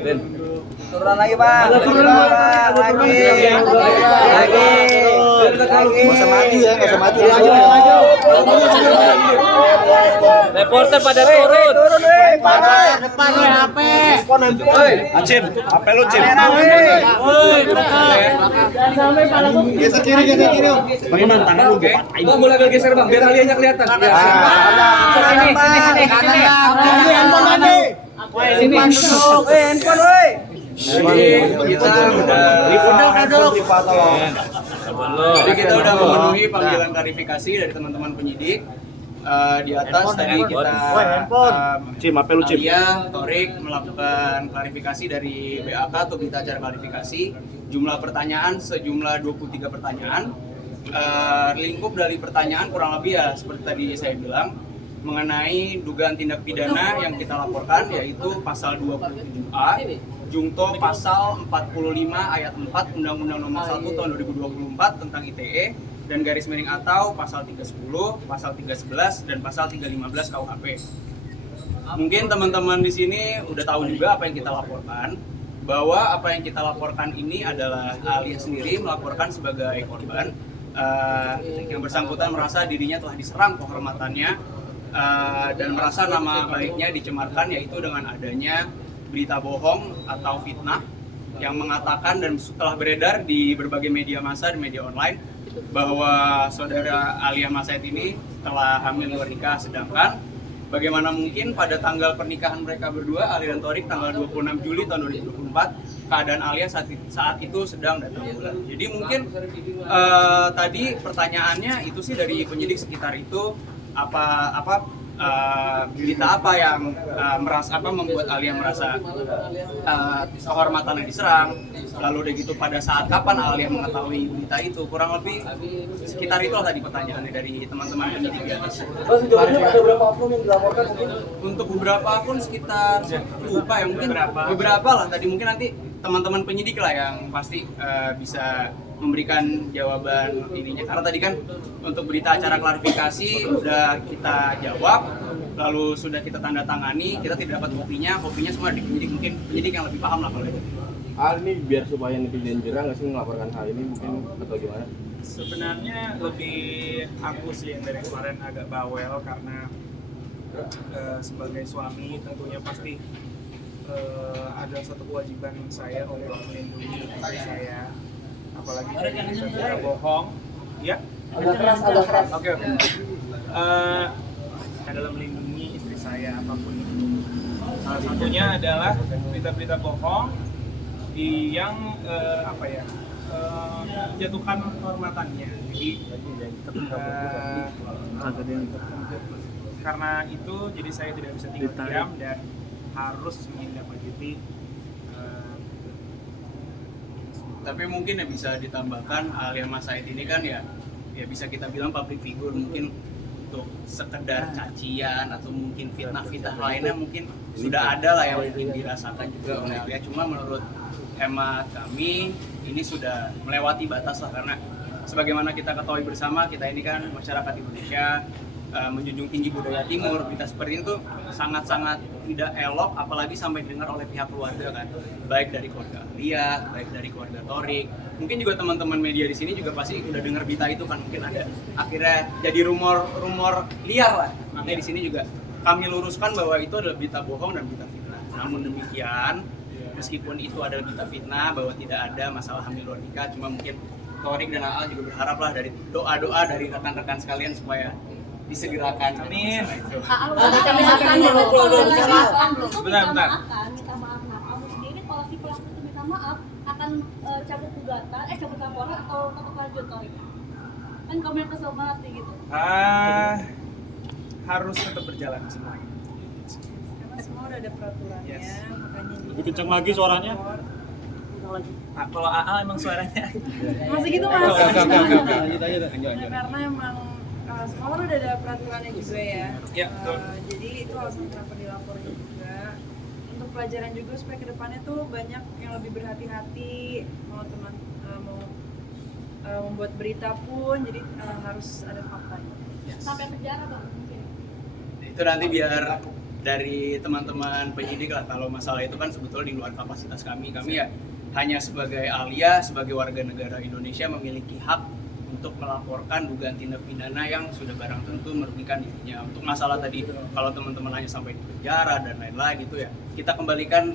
Turunan lagi, Bang. Lagi. Nggak usah maju ya, nggak usah maju. Reporter pada turun. Turun, Depan lo HP. Acim, HP lu Cim. Geser kiri. Bagaimana tangan lu gue patahin. Bang, boleh agak geser Bang, biar kaliannya kelihatan. Sini. Kanan lah. Handphone lagi. Handphone, woi. Kita udah Jadi kita udah memenuhi panggilan klarifikasi dari teman-teman penyidik. Di atas tadi kita Cim, HP lu Cim. Alia, Torik melakukan klarifikasi dari BAK atau berita acara klarifikasi. Jumlah pertanyaan sejumlah 23 pertanyaan. Lingkup dari pertanyaan kurang lebih ya seperti tadi saya bilang mengenai dugaan tindak pidana yang kita laporkan yaitu pasal 27A, Jungto pasal 45 ayat 4 Undang-Undang Nomor 1 Tahun 2024 tentang ITE dan garis miring atau pasal 310, pasal 311 dan pasal 315 KUHP. Mungkin teman-teman di sini udah tahu juga apa yang kita laporkan, bahwa apa yang kita laporkan ini adalah Alia sendiri melaporkan sebagai korban. Yang bersangkutan merasa dirinya telah diserang kehormatannya dan merasa nama baiknya dicemarkan yaitu dengan adanya berita bohong atau fitnah yang mengatakan dan setelah beredar di berbagai media massa dan media online bahwa saudara Alia Mas Said ini telah hamil luar nikah, sedangkan bagaimana mungkin pada tanggal pernikahan mereka berdua, Alia dan Torik, tanggal 26 Juli tahun 2024, keadaan Alia saat itu sedang datang bulan. Jadi mungkin tadi pertanyaannya itu sih dari penyidik sekitar itu berita apa yang membuat Alia merasa kehormatannya diserang, lalu udah gitu pada saat kapan Alia mengetahui berita itu, kurang lebih sekitar itulah tadi pertanyaannya dari teman-teman penyidik di atas. Sejauh ini ada berapa akun yang dilaporkan mungkin? Untuk beberapa akun sekitar lupa ya, mungkin beberapa lah tadi, mungkin nanti teman-teman penyidik lah yang pasti bisa memberikan jawaban ininya, karena tadi kan untuk berita acara klarifikasi udah kita jawab, lalu sudah kita tanda tangani, kita tidak dapat kopinya semua di penyidik, mungkin penyidik yang lebih paham lah kalau itu. Hal ini biar supaya netizen jerah nggak sih melaporkan hal ini mungkin atau gimana? Sebenarnya lebih aku sih yang dari kemarin agak bawel karena sebagai suami tentunya pasti ada satu kewajiban saya untuk melindungi istri saya, apalagi dari berita bohong, ya? Agak keras. Oke. Adalah melindungi istri saya apapun itu. Salah satunya adalah berita-berita bohong yang menjatuhkan kehormatannya. Jadi karena itu jadi saya tidak bisa tinggal diam dan harus menindaklanjuti. Tapi mungkin yang bisa ditambahkan Alia Mas Said ini kan ya bisa kita bilang public figure, mungkin untuk sekedar cacian atau mungkin fitnah-fitnah lainnya mungkin sudah ada lah yang mungkin dirasakan juga oleh Alia. Cuma menurut hemat kami ini sudah melewati batas lah, karena sebagaimana kita ketahui bersama, kita ini kan masyarakat Indonesia menjunjung tinggi budaya timur. Berita seperti itu sangat-sangat tidak elok, apalagi sampai didengar oleh pihak keluarga kan, baik dari keluarga Alia, baik dari keluarga Torik. Mungkin juga teman-teman media di sini juga pasti udah dengar berita itu kan, mungkin ada akhirnya jadi rumor liar lah. Makanya di sini juga kami luruskan bahwa itu adalah berita bohong dan berita fitnah. Namun demikian, meskipun itu adalah berita fitnah bahwa tidak ada masalah hamil luar nikah, cuma mungkin Torik dan Aal juga berharap lah dari doa-doa dari rekan-rekan sekalian supaya disegerakan. Amin. Bentar. Minta maaf. Kamu sendiri kalau si pelaku itu minta maaf akan cabut gugatan, cabut laporan atau tetap lanjut Torik? Kan kamu yang kesel banget nih gitu. Harus tetap berjalan semuanya. Karena semua udah ada peraturannya, makanya Lebih kencang lagi suaranya. Kalau AA emang suaranya masih gitu mas. Karena emang semua kan udah ada peraturannya juga ya. Ya, betul. Jadi itu alasan kenapa dilaporin juga. Untuk pelajaran juga supaya kedepannya tuh banyak yang lebih berhati-hati mau membuat berita pun, jadi harus ada faktanya. Sampai penjara bang mungkin. Itu nanti biar dari teman-teman penyidik lah. Kalau masalah itu kan sebetulnya di luar kapasitas kami ya hanya sebagai Alia, sebagai warga negara Indonesia memiliki hak untuk melaporkan dugaan tindak pidana yang sudah barang tentu merugikan dirinya. Untuk masalah tadi kalau teman-teman hanya sampai di penjara dan lain-lain itu ya kita kembalikan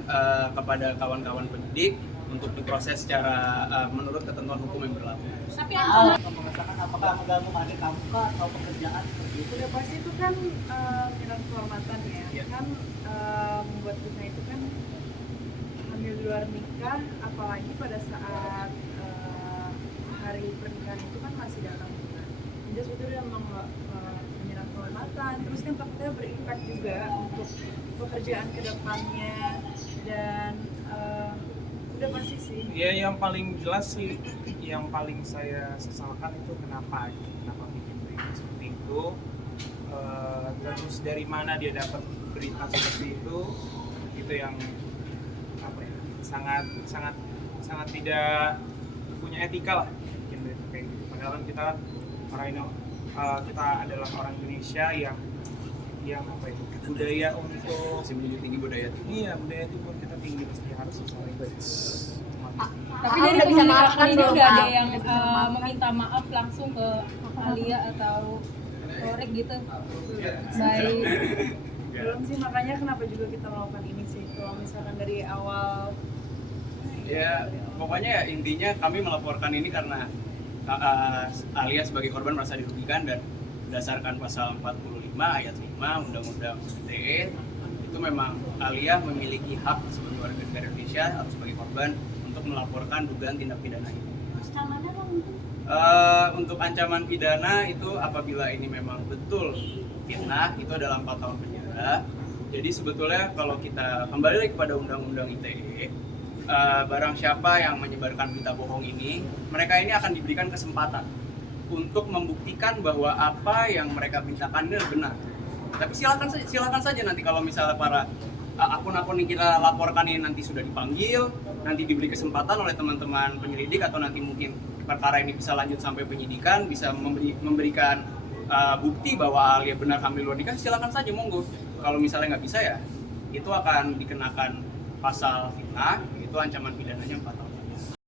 kepada kawan-kawan penyidik untuk diproses secara menurut ketentuan hukum yang berlaku. Tapi ancaman apakah mengganggu adik kamu kah atau pekerjaan seperti itu? Udah pasti itu kan minat kehormatan ya. Kan membuat kita itu kan hamil di luar nikah, apalagi pada saat hari pernikahan itu kan masih datang bulan. Jadi sebetulnya memang menyerang kehormatan, terus kan takutnya berimpact juga untuk pekerjaan kedepannya dan udah pasti sih. Ya yang paling jelas sih, yang paling saya sesalkan itu kenapa bikin berita seperti itu. Terus dari mana dia dapat berita seperti itu yang apa ya, sangat tidak punya etika lah bikin berita kayak gitu. Padahal kan kita kita adalah orang Indonesia yang apa ya, budaya untuk Masih menjunjung tinggi budaya tinggi. iya budaya itu pun kita tinggi pasti harus saling tapi dari penyidikan ini udah ada yang meminta maaf langsung ke Alia atau Korek gitu. Baik. Belum sih, makanya kenapa juga kita melakukan ini sih. Kalau misalkan dari awal Ya, pokoknya ya intinya kami melaporkan ini karena Alia sebagai korban merasa dirugikan dan berdasarkan pasal 45 ayat 5 Undang-Undang ITE itu memang Alia memiliki hak sebagai warga negara Indonesia atau sebagai korban untuk melaporkan dugaan tindak pidana ini. Ancamannya apa? Untuk ancaman pidana itu apabila ini memang betul fitnah itu adalah 4 tahun penjara. Jadi sebetulnya kalau kita kembali lagi kepada Undang-Undang ITE, barang siapa yang menyebarkan berita bohong ini, mereka ini akan diberikan kesempatan untuk membuktikan bahwa apa yang mereka beritakan ini benar. Tapi silakan saja nanti kalau misalnya para akun-akun yang kita laporkan ini nanti sudah dipanggil, nanti diberi kesempatan oleh teman-teman penyelidik atau nanti mungkin perkara ini bisa lanjut sampai penyidikan, bisa memberikan bukti bahwa Alia benar hamil luar nikah, silakan saja monggo. Kalau misalnya nggak bisa ya, itu akan dikenakan pasal fitnah, itu ancaman pidananya 4 tahun.